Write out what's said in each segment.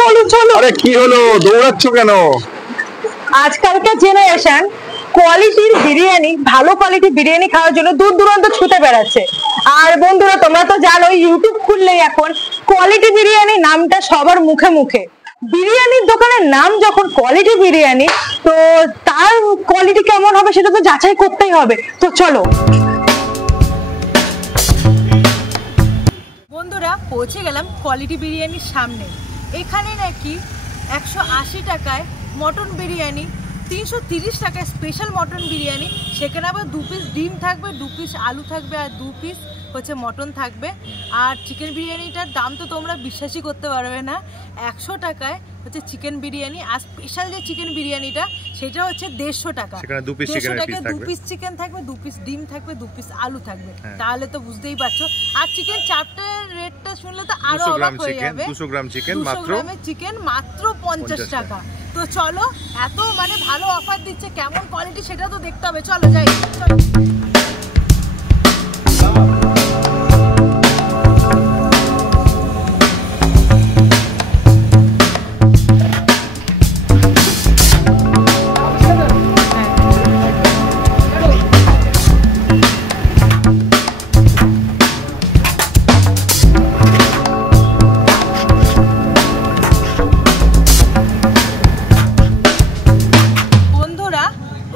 চলো চলো। আরে কি হলো, দৌড়াচ্ছ কেন? আজকালকার জেনারেশন কোয়ালিটির বিরিয়ানি, ভালো কোয়ালিটির বিরিয়ানি খাওয়ার জন্য দূর দূরান্ত ছুটে বেড়াচ্ছে। আর বন্ধুরা, তোমরা তো জানো ইউটিউব খুললেই এখন কোয়ালিটি বিরিয়ানি নামটা সবার মুখে মুখে। বিরিয়ানির দোকানের নাম যখন কোয়ালিটি বিরিয়ানি, তো তার কোয়ালিটি কেমন হবে সেটা তো যাচাই করতেই হবে। তো চলো বন্ধুরা, পৌঁছে গেলাম কোয়ালিটি বিরিয়ানির সামনে। এখানে নাকি 180 টাকায় মটন বিরিয়ানি, 330 টাকায় স্পেশাল মটন বিরিয়ানি, সেখানে আবার 2 পিস ডিম থাকবে, 2 পিস আলু থাকবে আর 2 পিস হচ্ছে মটন থাকবে। আর চিকেন বিরিয়ানিটার দাম তো তোমরা বিশ্বাসই করতে পারবে না, 100 টাকায় হচ্ছে চিকেন বিরিয়ানি। আর স্পেশাল যে চিকেন বিরিয়ানিটা সেটা হচ্ছে 150 টাকা। 150 টাকায় 2 পিস চিকেন থাকবে, 2 পিস ডিম থাকবে, 2 পিস আলু থাকবে। তাহলে তো বুঝতেই পারছো। আর চিকেন চাপটার রেটটা শুনলে তো আরো অবাক হয়ে যাবে। 200 গ্রাম চিকেন মাত্র 50 টাকা। তো চলো, এত মানে ভালো অফার দিচ্ছে, কেমন কোয়ালিটি সেটা তো দেখতে হবে। চলো যাই, চলো।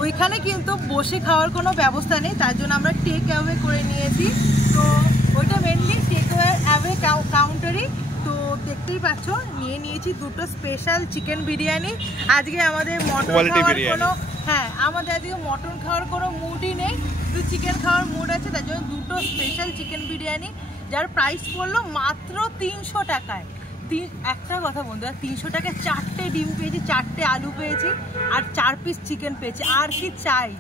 ওইখানে কিন্তু বসে খাওয়ার কোনো ব্যবস্থা নেই, তার জন্য আমরা টেক অ্যাওয়ে করে নিয়েছি। তো ওইটা মেনলি টেক অ্যাওয়ে কাউন্টারই। তো দেখতেই পাচ্ছ নিয়ে নিয়েছি 2টো স্পেশাল চিকেন বিরিয়ানি। আজকে আমাদের মটন খাওয়ার কোনো আমাদের আজকে মটন খাওয়ার কোনো মুডই নেই, তো চিকেন খাওয়ার মুড আছে, তার জন্য 2টো স্পেশাল চিকেন বিরিয়ানি, যার প্রাইস পড়লো মাত্র 300 টাকায়। একটা কথা বন্ধুরা, 300 টাকায় 4টে ডিম পেয়েছি, 4টে আলু পেয়েছি আর 4 পিস চিকেন পেয়েছি। আর কি চাই?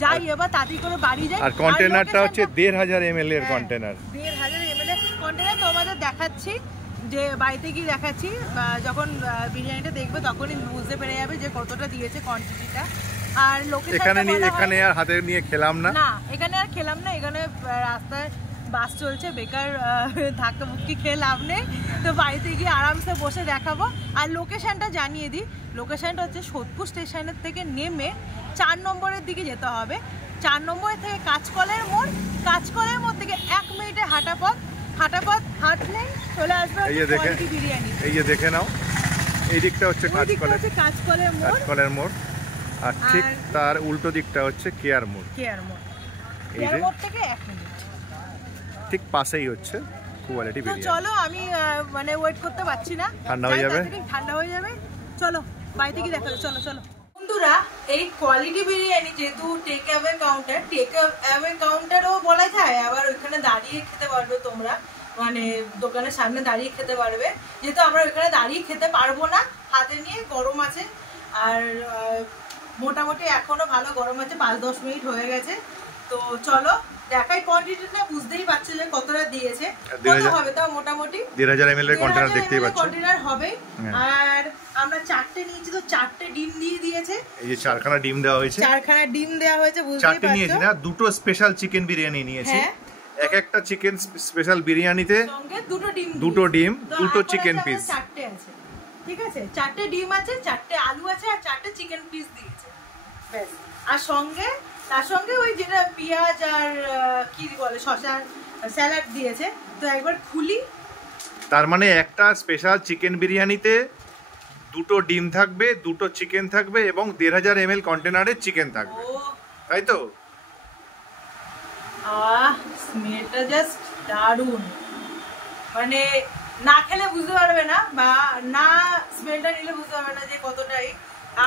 যাই এবার তাড়াতাড়ি করে বাড়ি যাই। আর কন্টেনারটা হচ্ছে 1500 ml এর কন্টেনার। 1500 ml এর কন্টেনার তোমাদের দেখাচ্ছি, যে বাড়িতে গিয়ে দেখাচ্ছি। যখন বিরিয়ানিটা দেখবে তখনই বুঝতে পেরে যাবে যে কতটা দিয়েছে কোয়ান্টিটিটা। আর এখানে আর হাতে নিয়ে খেলাম না, এখানে আর খেলাম না। এখানে রাস্তায় বাস চলছে, বেকার ধাক্কা মুক্কি খেয়ে লাভ নেই। তো বাড়িতে গিয়ে আরামসে বসে দেখাবো। আর লোকেশনটা জানিয়ে দিই, লোকেশনটা হচ্ছে সোদপুর স্টেশনের থেকে নেমে 4 নম্বরের দিকে যেতে হবে। 4 নম্বরের থেকে কাঁচকলের মোড়, কাঁচকলের মোড় থেকে 1 মিনিটের হাঁটা পথ হাঁটলে চলে আসবে কোয়ালিটি বিরিয়ানি। এই যে দেখে নাও, এই দিকটা হচ্ছে কাঁচকলের মোড়, আর ঠিক তার উল্টো দিকটা হচ্ছে কেয়ার মোড়। এই যে থেকে 1 মিনিট ঠিক পাশেই হচ্ছে কোয়ালিটি বিরিয়ানি। চলো, আমি মানে ওয়েট করতে পারছি না, ঠান্ডা হয়ে যাবে। চলো বাড়িতে গিয়ে দেখা, চলো চলো। বন্ধুরা, এই কোয়ালিটি বিরিয়ানি যেহেতু টেক অ্যাওয়ে কাউন্টারও বলা যায়, আবার ওইখানে দাঁড়িয়ে খেতে পারবে তোমরা, মানে দোকানের সামনে দাঁড়িয়ে খেতে পারবে। যেহেতু আমরা ওইখানে দাঁড়িয়ে খেতে পারবো না, হাতে নিয়ে গরম আছে। আর মোটামুটি এখনো ভালো গরম আছে, 5-10 মিনিট হয়ে গেছে। তো চলো দেখাই কোয়ান্টিটিটা, বুঝতেই পারছো যে কতটা দিয়েছে। কত হবে তাও? মোটামুটি 1500 ml এর কন্টেনার দেখতেই পাচ্ছ, কন্টেনার হবে। আর আমরা 4টে নিয়েছি, তো 4টে ডিম দিয়ে দিয়েছে। এই যে 4খানা ডিম দেওয়া হয়েছে, 4খানা ডিম দেওয়া হয়েছে, বুঝতেই পারছো। 4টে নিয়েছি না, 2টো স্পেশাল চিকেন বিরিয়ানি নিয়েছি। এক একটা চিকেন স্পেশাল বিরিয়ানিতে সঙ্গে 2টো ডিম, 2টো চিকেন পিস। 4টে আছে, ঠিক আছে? 4টে ডিম আছে, 4টে আলু আছে আর 4টে চিকেন পিস দিয়েছে, ব্যাস। আর তার সঙ্গে ওই যেটা পেঁয়াজ আর কি বলে শসার স্যালাড দিয়েছে। তো একবার খুলি। তার মানে একটা স্পেশাল চিকেন বিরিয়ানিতে 2টো ডিম থাকবে, 2টো চিকেন থাকবে এবং 1500 ml কন্টেনারে চিকেন থাকবে, তাই তো? স্মেলটা জাস্ট দারুণ, মানে না খেলে বুঝতে পারবে না, বা না স্মেলটা নিলে বুঝতে পারবে না যে কতটাই।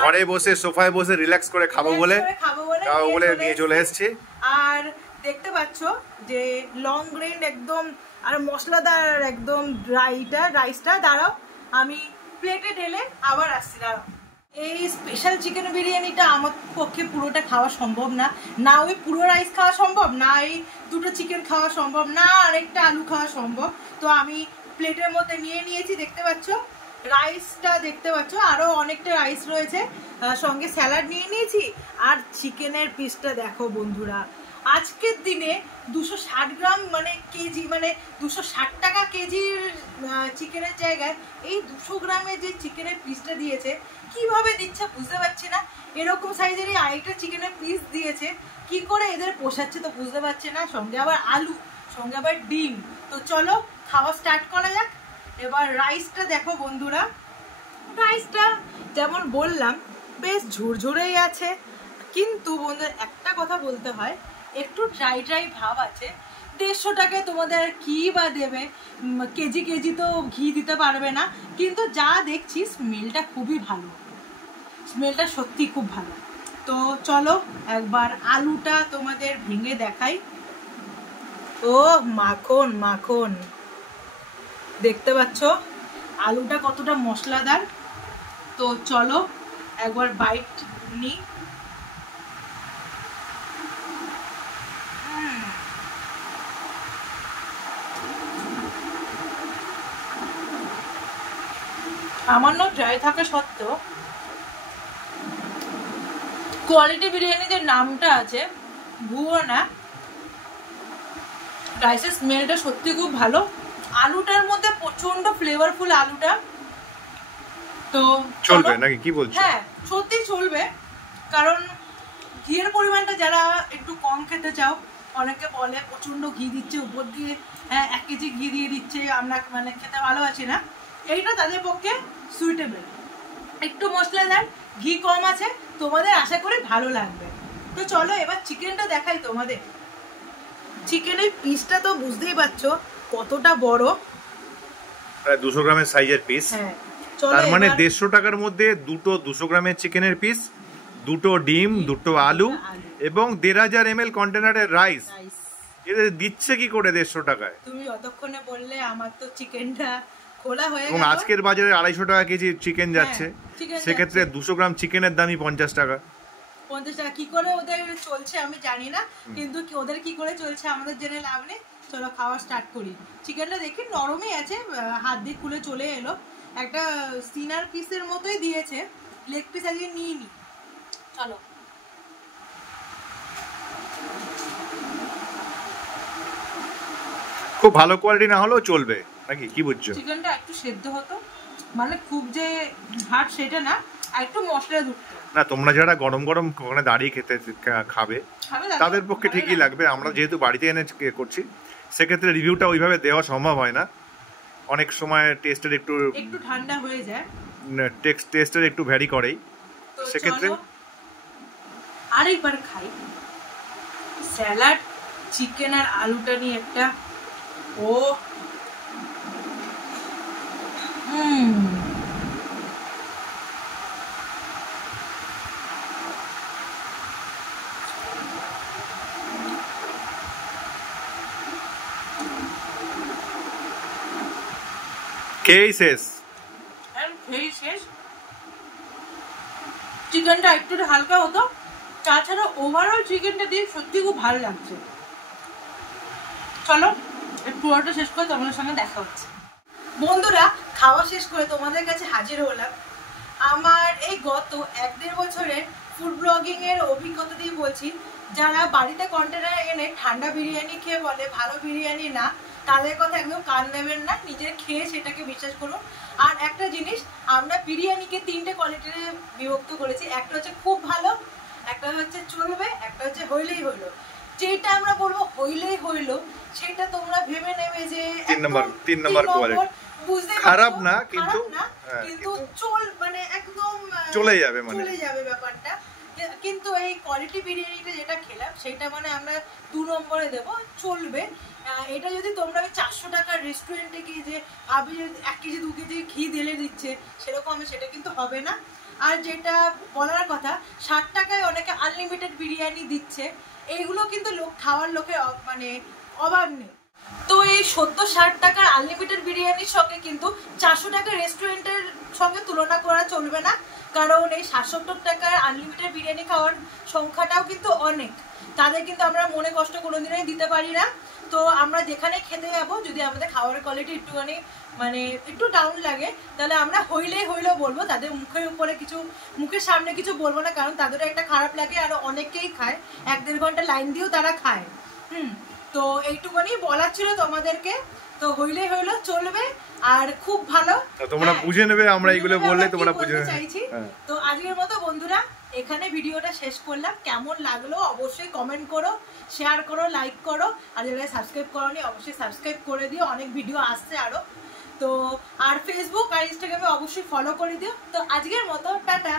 ঘরে বসে সোফায় বসে রিল্যাক্স করে খাবো বলে নিয়ে চলে এসেছি। আর দেখতে পাচ্ছ যে লং গ্রেন একদম, আর মশলাদার একদম রাইসটা। দাঁড়াও, আমি প্লেটে ঢেলে আবার আসছি, দাঁড়াও। এই স্পেশাল চিকেন বিরিয়ানিটা আমার পক্ষে পুরোটা খাওয়া সম্ভব না, না ওই পুরো রাইস খাওয়া সম্ভব, না এই 2টো চিকেন খাওয়া সম্ভব, না আরেকটা আলু খাওয়া সম্ভব। তো আমি প্লেটের মধ্যে নিয়ে নিয়েছি, দেখতে পাচ্ছ রাইসটা, দেখতে পাচ্ছ আরো অনেকটা রাইস রয়েছে, সঙ্গে স্যালাড নিয়ে নিয়েছি। আর চিকেনের পিসটা দেখো বন্ধুরা, আজকের দিনে 260 গ্রাম মানে কেজি, মানে 260 টাকা কেজির চিকেনের জায়গায় এই 200 গ্রামের যে চিকেনের পিসটা দিয়েছে, কিভাবে দিচ্ছে বুঝতে পারছি না। এরকম সাইজেরই আরেকটা চিকেনের পিস দিয়েছে, কি করে এদের পোষাচ্ছে তো বুঝতে পারছে না। সঙ্গে আবার আলু, সঙ্গে আবার ডিম। তো চলো খাওয়া স্টার্ট করা যাক। এবার রাইসটা দেখো বন্ধুরা, রাইসটা যেমন বললাম বেশ ঝুরঝুরেই আছে, কিন্তু বন্ধুরা একটা কথা বলতে হয়, একটু ড্রাই ড্রাই ভাব আছে। 150 টাকায় তোমাদের কি বা দেবে, কেজি কেজি তো ঘি দিতে পারবে না, কিন্তু যা দেখছি স্মেলটা খুবই ভালো, স্মেলটা সত্যি খুব ভালো। তো চলো একবার আলুটা তোমাদের ভেঙে দেখাই। ও মাখন মাখন, দেখতে পাচ্ছ আলুটা কতটা মশলাদার। তো চলো একবার বাইট নিই। সামান্য ড্রাই থাকা সত্ত্বেও কোয়ালিটি বিরিয়ানি যে নামটা আছে, ভুয়ো না। রাইসের স্মেলটা সত্যি খুব ভালো, আলুটার মধ্যে প্রচন্ড ফ্লেভারফুল আলুটা। তো চলবে নাকি কি বলছো? হ্যাঁ সত্যি চলবে, কারণ ঘিয়ের পরিমাণটা যারা একটু কম খেতে চাও, অনেকে বলে প্রচন্ড ঘি দিচ্ছে উপর দিয়ে, 1 কেজি ঘি দিয়ে দিচ্ছে, আমরা মানে খেতে ভালোবাসি না, এইটা তাদের পক্ষে সুইটেবল। একটু মশলাদার, ঘি কম আছে, তোমাদের আশা করি ভালো লাগবে। তো চলো এবার চিকেনটা দেখাই তোমাদের। চিকেনের পিসটা তো বুঝতেই পারছো কতটা বড়, প্রায় 200 গ্রামের সাইজের পিস। হ্যাঁ তার মানে 150 টাকার মধ্যে দুটো 200 গ্রামের চিকেনের পিস, দুটো ডিম, দুটো আলু এবং 1500 ml কন্টেনারের রাইস। এটা দিচ্ছে কি করে 150 টাকায়? তুমি যতক্ষণে বললে আমার তো চিকেনটা খোলা হয়ে গেল। এবং আজকের বাজারে 250 টাকা কেজি চিকেন যাচ্ছে, সেক্ষেত্রে 200 গ্রাম চিকেনের দামই 50 টাকা। 50 টাকা কি করে ওদের চলছে আমি জানি না, কিন্তু ওদের কি করে চলছে আমাদের জেনে লাভ নেই। চলো খাওয়া স্টার্ট করি। চিকেনটা দেখি নরমই আছে, হাত দিয়ে খুলে চলে এলো। একটা সিনার পিসের মতোই দিয়েছে, লেগ পিস আজকে নিয়ে নি। চলো খুব ভালো কোয়ালিটি না হলেও চলবে নাকি কি বুঝছো? চিকেনটা একটু সেদ্ধ হতো, মানে খুব যে হার্ড সেটা না, আর একটু মশলা ঢুকতো না। তোমরা যারা গরম গরম ওখানে দাঁড়িয়ে খাবে তাদের পক্ষে ঠিকই লাগবে। আমরা যেহেতু বাড়িতে এনে করছি, সেক্ষেত্রে রিভিউটা ওইভাবে দেওয়া সম্ভব হয় না। অনেক সময় টেস্টের একটু ঠান্ডা হয়ে যায়, টেস্টের একটু ভ্যারি করেই, সেক্ষেত্রে আরেকবার খাই। স্যালাড, চিকেন আর আলুটা নিয়ে একটা ও খেয়েই শেষ। চিকেনটা একটু হালকা হতো, তাছাড়া ওভারঅল চিকেনটা দিয়ে সত্যি খুব ভালো লাগছে। চলো পুরোটা শেষ করে তোমাদের সঙ্গে দেখা হচ্ছে। বন্ধুরা খাওয়া শেষ করে তোমাদের কাছে হাজির হলাম। আমার এই গত 1-1.5 বছরের ফুড ব্লগিং এর অভিজ্ঞতা দিয়ে বলছি, যারা বাড়িতে কন্টেনার এনে ঠান্ডা বিরিয়ানি খেয়ে বলে ভালো বিরিয়ানি না, তাদের কথা একদম কান দেবেন না, নিজের খেয়ে সেটাকে বিশ্বাস করুন। আর একটা জিনিস, আমরা বিরিয়ানিকে 3টে কোয়ালিটিতে বিভক্ত করেছি। একটা হচ্ছে খুব ভালো, একটা হচ্ছে চলবে, একটা হচ্ছে হইলেই হইলো। যেটা আমরা বলবো হইলেই হইলো, সেটা তোমরা ভেবে নেবে যে 3 নম্বর কোয়ালিটি, খারাপ না কিন্তু চল মানে একদম চলে যাবে, মানে চলে যাবে ব্যাপারটা। কিন্তু এই কোয়ালিটি বিরিয়ানিটা যেটা খেলাম সেটা মানে আমরা 2 নম্বরে দেব, চলবে। এটা যদি তোমরা 400 টাকার রেস্টুরেন্টে গিয়ে যে ভাবি 1 কেজি 2 কেজি ঘি ঢেলে দিচ্ছে সেরকম, সেটা কিন্তু হবে না। আর যেটা বলার কথা, 60 টাকায় অনেকে আনলিমিটেড বিরিয়ানি দিচ্ছে, এইগুলো কিন্তু খাওয়ার লোকের মানে অভাব নেই। তো এই 70-60 টাকার আনলিমিটেড বিরিয়ানির সঙ্গে কিন্তু 400 টাকার রেস্টুরেন্টের সঙ্গে তুলনা করা চলবে না, কারণ এই 70 টাকার আনলিমিটেড বিরিয়ানি খাওয়ার সংখ্যাটাও কিন্তু অনেক। তাদের কিন্তু আমরা মনে কষ্ট কোনোদিনই দিতে পারি না। তো আমরা যেখানে খেতে যাবো, যদি আমাদের খাবারের কোয়ালিটি একটুখানি মানে একটু ডাউন লাগে, তাহলে আমরা হইলেও বলবো, তাদের মুখের সামনে কিছু বলবো না, কারণ তাদেরও একটা খারাপ লাগে, আর অনেকেই খায়, 1-1.5 ঘন্টা লাইন দিয়েও তারা খায়। তো এইটুকুনি বলার ছিল তোমাদেরকে। তো হইলো চলবে, আর খুব ভালো তোমরা বুঝে নেবে, আমরা এইগুলো বললে তোমরা বুঝে নেবে চাইছি। তো আজকের মতো বন্ধুরা এখানে ভিডিওটা শেষ করলাম। কেমন লাগলো অবশ্যই কমেন্ট করো, শেয়ার করো, লাইক করো, আর যারা সাবস্ক্রাইব করোনি অবশ্যই সাবস্ক্রাইব করে দিও, অনেক ভিডিও আসছে আরো। তো আর ফেসবুক আর ইনস্টাগ্রামে অবশ্যই ফলো করে দিও। তো আজকের মতো টাটা।